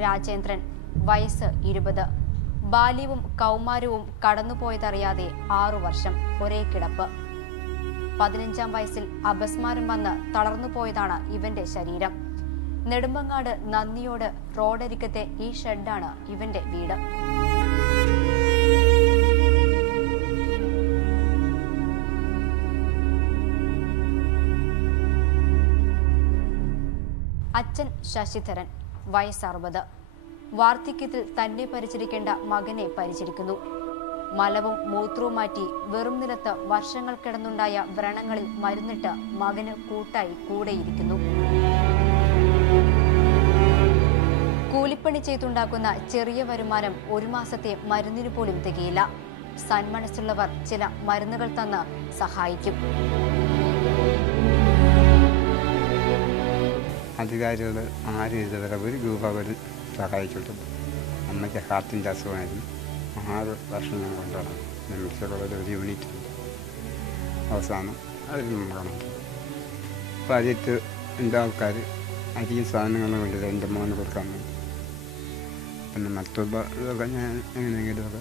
രാജേന്ദ്രൻ. വയസ്സ് ഇരുപത്. ബാല്യവും കൗമാരവും കടന്നുപോയതറിയാതെ ആറു വർഷം ഒരേ കിടപ്പ്. പതിനഞ്ചാം വയസ്സിൽ അപസ്മാരം വന്ന് തളർന്നുപോയതാണ് ഇവന്റെ ശരീരം. നെടുമ്പങ്ങാട് നന്ദിയോട് റോഡരികത്തെ ഈ ഷെഡാണ് ഇവന്റെ വീട്. അച്ഛൻ ശശിധരൻ. വയസ്സ് അറുപത് വാർദ്ധക്യത്തിൽ തന്നെ പരിചരിക്കേണ്ട മകനെ പരിചരിക്കുന്നു. മലവും മൂത്രവും മാറ്റി വെറും നിലത്ത് വർഷങ്ങൾ കിടന്നുണ്ടായ വ്രണങ്ങളിൽ മരുന്നിട്ട് മകന് കൂട്ടായി കൂടെയിരിക്കുന്നു. കൂലിപ്പണി ചെയ്തുണ്ടാക്കുന്ന ചെറിയ വരുമാനം ഒരു മാസത്തെ മരുന്നിന് പോലും തികയില്ല. സന്മനസ്സുള്ളവർ ചില മരുന്നുകൾ തന്ന് സഹായിക്കും. അധികാരികൾ ആരും ഇതുവരെ ഒരു രൂപ പോലും സഹായിച്ചിട്ടില്ല അമ്മയ്ക്ക് ഹാർട്ടിന്റെ അസുഖമായിരുന്നു. ആറ് വർഷം ഞാൻ കൊണ്ടാണ് മെഡിക്കലുള്ള ഒരു യൂണിറ്റ് അവസാനം അതിൽ നിന്നാണ് അപ്പോൾ അതിട്ട് എന്റെ ആൾക്കാർ അരിയും സാധനങ്ങളും കൊണ്ടത് എന്റെ മോന് കൊടുക്കാൻ വേണ്ടി. പിന്നെ മറ്റുള്ള ഇതൊക്കെ ഞാൻ എങ്ങനെയെങ്കിലുമൊക്കെ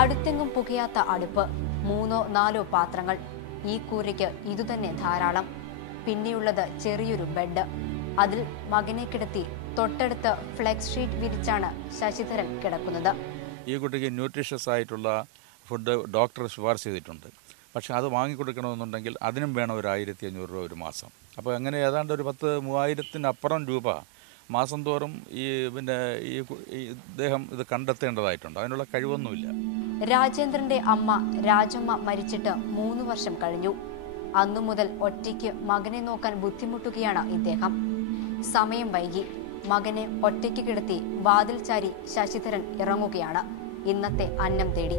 അടുത്തെങ്ങും പുകയാത്ത അടുപ്പ് മൂന്നോ നാലോ പാത്രങ്ങൾ ഈ കൂരയ്ക്ക് ഇതുതന്നെ ധാരാളം. പിന്നെയുള്ളത് ചെറിയൊരു ബെഡ് അതിൽ മകനെ കിടത്തി തൊട്ടടുത്ത് ഫ്ലെക്സ് ഷീറ്റ് വിരിച്ചാണ് ശശിധരൻ കിടക്കുന്നത്. ഈ കുട്ടിക്ക് ന്യൂട്രീഷ്യസ് ആയിട്ടുള്ള ഫുഡ് ഡോക്ടർ ശുപാർശ ചെയ്തിട്ടുണ്ട്. പക്ഷേ അത് വാങ്ങിക്കൊടുക്കണമെന്നുണ്ടെങ്കിൽ അതിനും വേണം ഒരു ആയിരത്തി അഞ്ഞൂറ് രൂപ ഒരു മാസം. അപ്പോൾ അങ്ങനെ ഏതാണ്ട് ഒരു പത്ത് മൂവായിരത്തിനപ്പുറം രൂപ മാസം തോറും ഈ പിന്നെ ഈ ഇദ്ദേഹം ഇത് കണ്ടെത്തേണ്ടതായിട്ടുണ്ട്. അതിനുള്ള കഴിവൊന്നുമില്ല. രാജേന്ദ്രന്റെ അമ്മ രാജമ്മ മരിച്ചിട്ട് മൂന്ന് വർഷം കഴിഞ്ഞു. അന്നു മുതൽ ഒറ്റയ്ക്ക് മകനെ നോക്കാൻ ബുദ്ധിമുട്ടുകയാണ് ഇദ്ദേഹം. സമയം വൈകി. മകനെ ഒറ്റയ്ക്ക് കിടത്തി വാതിൽ ചാരി ശശിധരൻ ഇറങ്ങുകയാണ്. ഇന്നത്തെ അന്നം തേടി.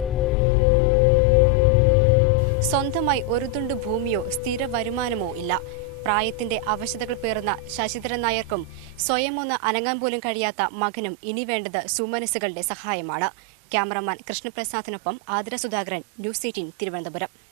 സ്വന്തമായി ഒരു തുണ്ട് ഭൂമിയോ സ്ഥിര വരുമാനമോ ഇല്ല. പ്രായത്തിന്റെ അവശതകൾ പേറുന്ന ശശിധരൻ നായർക്കും സ്വയം ഒന്ന് അനങ്ങാൻ പോലും കഴിയാത്ത മകനും ഇനി വേണ്ടത് സുമനസുകളുടെ സഹായമാണ്. ക്യാമറമാൻ കൃഷ്ണപ്രസാദിനൊപ്പം ആതിര സുധാകരൻ ന്യൂസ് എയ്റ്റീൻ തിരുവനന്തപുരം.